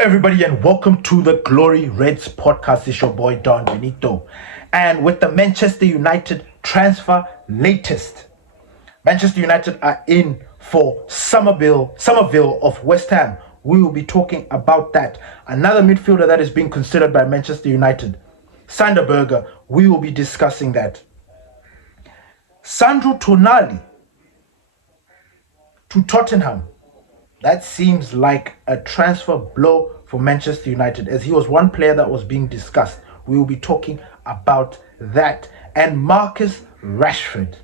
Everybody, and welcome to the Glory Reds podcast. It's your boy Don Benito, and with the Manchester United transfer latest, Manchester United are in for Summerville of West Ham. We will be talking about that. Another midfielder that is being considered by Manchester United, Sandro Berge. We will be discussing that. Sandro Tonali to Tottenham. That seems like a transfer blow for Manchester United, as he was one player that was being discussed. We will be talking about that. And Marcus Rashford,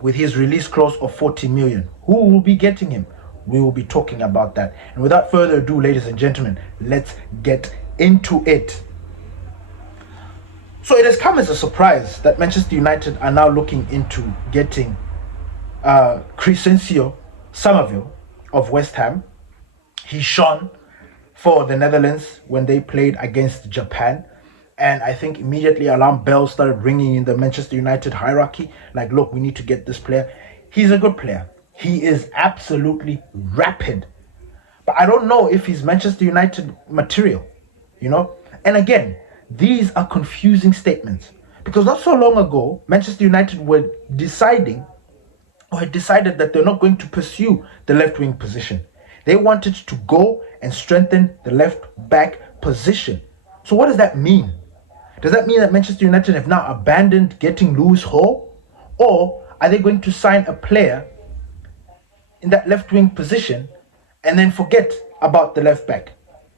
with his release clause of 40 million. Who will be getting him? We will be talking about that. And without further ado, ladies and gentlemen, let's get into it. So it has come as a surprise that Manchester United are now looking into getting Crysencio, Summerville of West Ham. He shone for the Netherlands when they played against Japan, and I think immediately alarm bells started ringing in the Manchester United hierarchy, like, look, we need to get this player. He's a good player. He is absolutely rapid, but I don't know if he's Manchester United material, and again, these are confusing statements, because not so long ago Manchester United were decided that they're not going to pursue the left wing position. They wanted to go and strengthen the left back position. So what does that mean? Does that mean that Manchester United have now abandoned getting Lewis Hall? Or are they going to sign a player in that left wing position and then forget about the left back?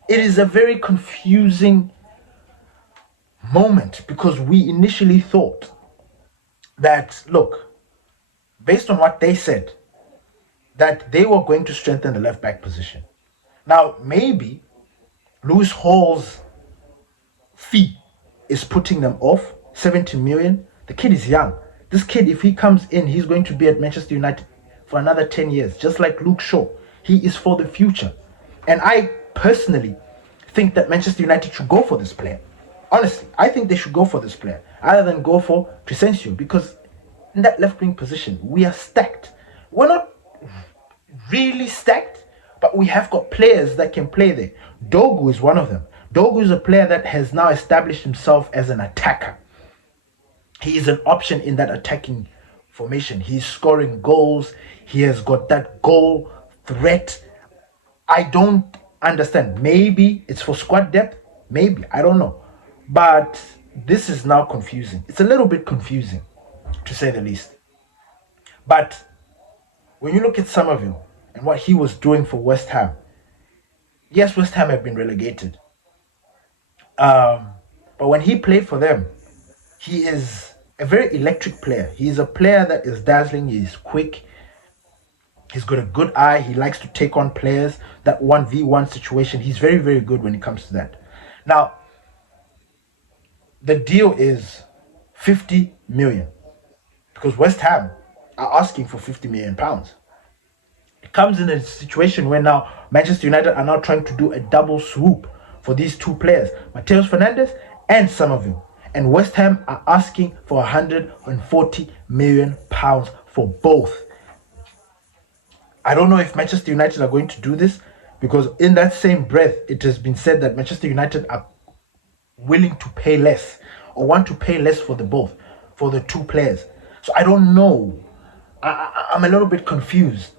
It is a very confusing moment, because we initially thought that, look, based on what they said, that they were going to strengthen the left back position. Now, maybe Lewis Hall's fee is putting them off. 70 million. The kid is young. This kid, if he comes in, he's going to be at Manchester United for another 10 years, just like Luke Shaw. He is for the future. And I personally think that Manchester United should go for this player. Honestly, I think they should go for this player, other than go for Crysencio, because in that left wing position, we are stacked. We're not really stacked, but we have got players that can play there. Dogu is one of them. Dogu is a player that has now established himself as an attacker. He is an option in that attacking formation. He's scoring goals. He has got that goal threat. I don't understand. Maybe it's for squad depth. Maybe. I don't know. But this is now confusing. It's a little bit confusing, to say the least. But when you look at Summerville and what he was doing for West Ham, yes, West Ham have been relegated. But when he played for them, he is a very electric player. He is a player that is dazzling. He's quick. He's got a good eye. He likes to take on players. That 1v1 situation, he's very, very good when it comes to that. Now, the deal is 50 million. Because West Ham are asking for 50 million pounds. It comes in a situation where now Manchester United are now trying to do a double swoop for these two players, Mateus Fernandes and Summerville. And West Ham are asking for 140 million pounds for both. I don't know if Manchester United are going to do this, because in that same breath, it has been said that Manchester United are willing to pay less, or want to pay less for the two players. So I don't know. I'm a little bit confused.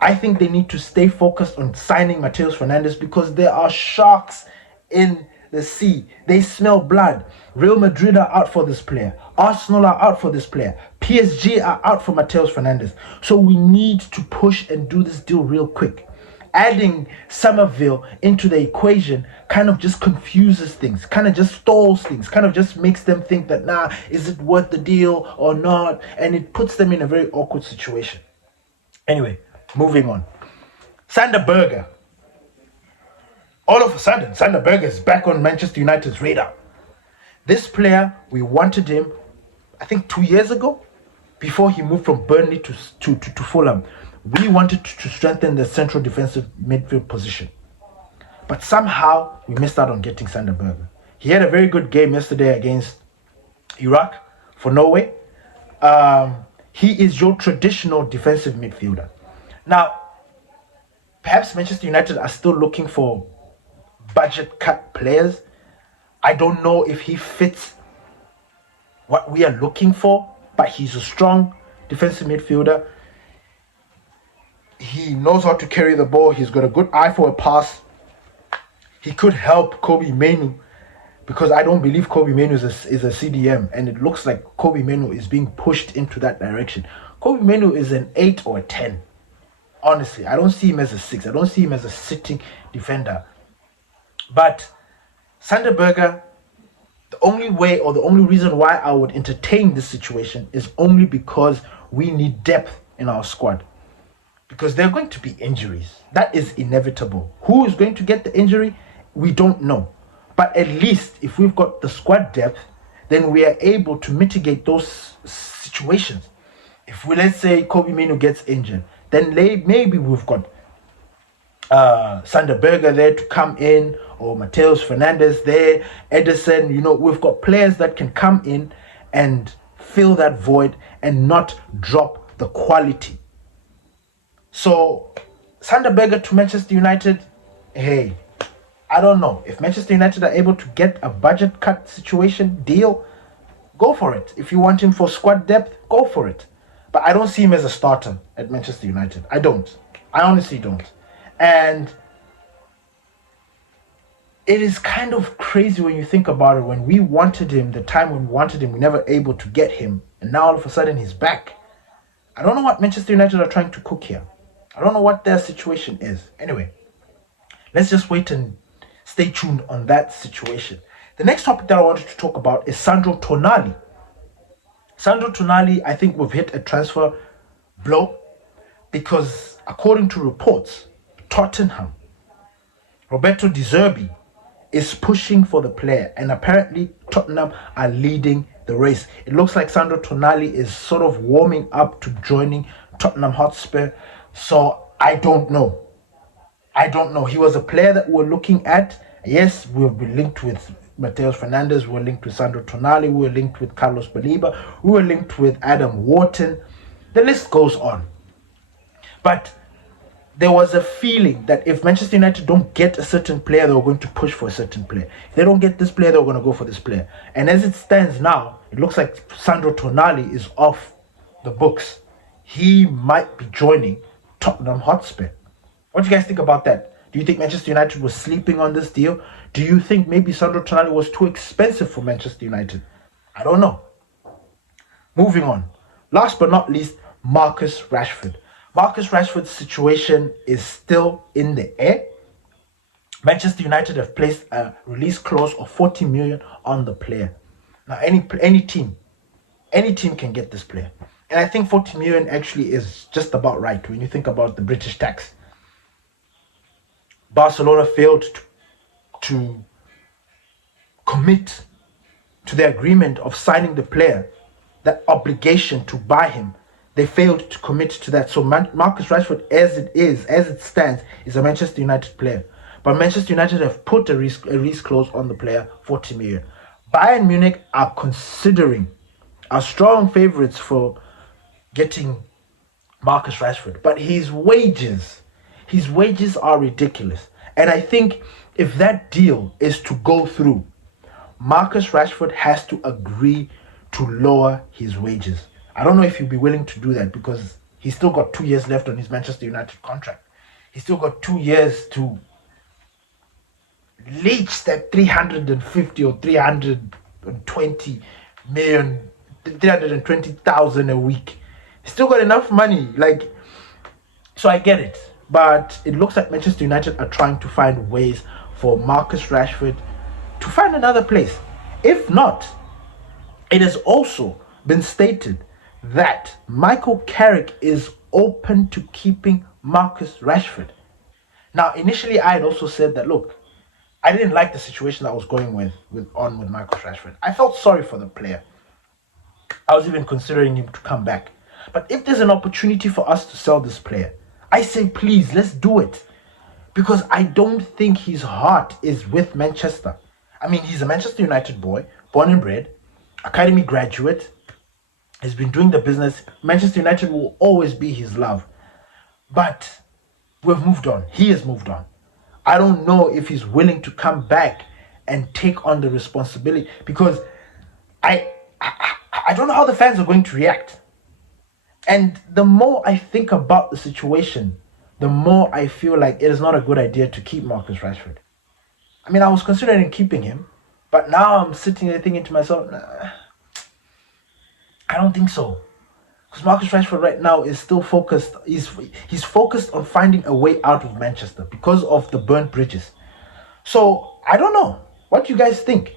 I think they need to stay focused on signing Mateus Fernandes, because there are sharks in the sea. They smell blood. Real Madrid are out for this player. Arsenal are out for this player. PSG are out for Mateus Fernandes. So we need to push and do this deal real quick. Adding Summerville into the equation kind of just confuses things, kind of just stalls things, kind of just makes them think that, is it worth the deal or not? And it puts them in a very awkward situation. Anyway, moving on. Sandro Berge. All of a sudden, Sandro Berge is back on Manchester United's radar. This player, we wanted him, I think 2 years ago, before he moved from Burnley to Fulham. We wanted to strengthen the central defensive midfield position. But somehow, we missed out on getting Sandro Berge. He had a very good game yesterday against Iraq for Norway. He is your traditional defensive midfielder. Now, perhaps Manchester United are still looking for budget cut players. I don't know if he fits what we are looking for, but he's a strong defensive midfielder. He knows how to carry the ball. He's got a good eye for a pass. He could help Kobe Mainoo, because I don't believe Kobe Mainoo is a CDM, and it looks like Kobe Mainoo is being pushed into that direction. Kobe Mainoo is an 8 or a 10. Honestly, I don't see him as a 6. I don't see him as a sitting defender. But Sander Berge, the only way or the only reason why I would entertain this situation is only because we need depth in our squad. Because there are going to be injuries. That is inevitable. Who is going to get the injury? We don't know. But at least if we've got the squad depth, then we are able to mitigate those situations. If we, let's say, Kobe Mainoo gets injured, then maybe we've got Sander Berge there to come in, or Mateus, Fernandes there, Edison. We've got players that can come in and fill that void and not drop the quality. So, Sander Berge to Manchester United, hey, I don't know. If Manchester United are able to get a budget cut situation deal, go for it. If you want him for squad depth, go for it. But I don't see him as a starter at Manchester United. I don't. I honestly don't. And it is kind of crazy when you think about it. When we wanted him, the time when we wanted him, we never able to get him. And now all of a sudden he's back. I don't know what Manchester United are trying to cook here. I don't know what their situation is. Anyway, let's just wait and stay tuned on that situation. The next topic that I wanted to talk about is Sandro Tonali. Sandro Tonali, I think we've hit a transfer blow, because according to reports, Tottenham, Roberto De Zerbi is pushing for the player, and apparently Tottenham are leading the race. It looks like Sandro Tonali is sort of warming up to joining Tottenham Hotspur. So I don't know. He was a player that we're looking at. Yes, we'll be linked with Mateus Fernandes, we're linked with Sandro Tonali, we're linked with Carlos Baliba, we were linked with Adam Wharton. The list goes on. But there was a feeling that if Manchester United don't get a certain player, they were going to push for a certain player. If they don't get this player, they're going to go for this player. And as it stands now, it looks like Sandro Tonali is off the books. He might be joining Tottenham Hotspur. What do you guys think about that? Do you think Manchester United was sleeping on this deal? Do you think maybe Sandro Tonali was too expensive for Manchester United? I don't know. Moving on. Last but not least, Marcus Rashford. Marcus Rashford's situation is still in the air. Manchester United have placed a release clause of 40 million on the player. Now, any team can get this player. And I think 40 million actually is just about right when you think about the British tax. Barcelona failed to commit to the agreement of signing the player, that obligation to buy him. They failed to commit to that. So Marcus Rashford, as it stands, is a Manchester United player. But Manchester United have put a release clause on the player, 40 million. Bayern Munich are strong favorites for getting Marcus Rashford. But his wages are ridiculous. And I think if that deal is to go through, Marcus Rashford has to agree to lower his wages. I don't know if he'll be willing to do that, because he's still got 2 years left on his Manchester United contract. He's still got 2 years to reach that 350 or 320 million, 320,000 a week. He's still got enough money. So I get it. But it looks like Manchester United are trying to find ways for Marcus Rashford to find another place. If not, it has also been stated that Michael Carrick is open to keeping Marcus Rashford. Now, initially, I had also said that, look, I didn't like the situation that was going with Marcus Rashford. I felt sorry for the player. I was even considering him to come back. But if there's an opportunity for us to sell this player, I say, please, let's do it. Because I don't think his heart is with Manchester. I mean, he's a Manchester United boy, born and bred, academy graduate. He's been doing the business. Manchester United will always be his love. But we've moved on. He has moved on. I don't know if he's willing to come back and take on the responsibility, because I don't know how the fans are going to react. And the more I think about the situation, the more I feel like it is not a good idea to keep Marcus Rashford. I mean, I was considering keeping him, but now I'm sitting there thinking to myself, nah, I don't think so. Because Marcus Rashford right now is still focused. He's focused on finding a way out of Manchester because of the burnt bridges. So I don't know. What do you guys think?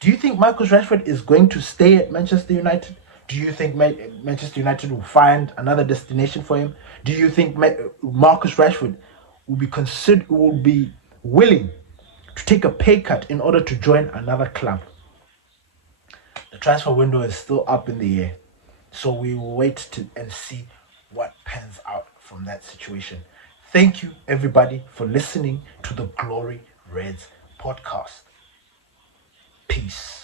Do you think Marcus Rashford is going to stay at Manchester United? Do you think Manchester United will find another destination for him? Do you think Marcus Rashford will be willing to take a pay cut in order to join another club? The transfer window is still up in the air, so we will wait and see what pans out from that situation. Thank you, everybody, for listening to the Glory Reds podcast. Peace.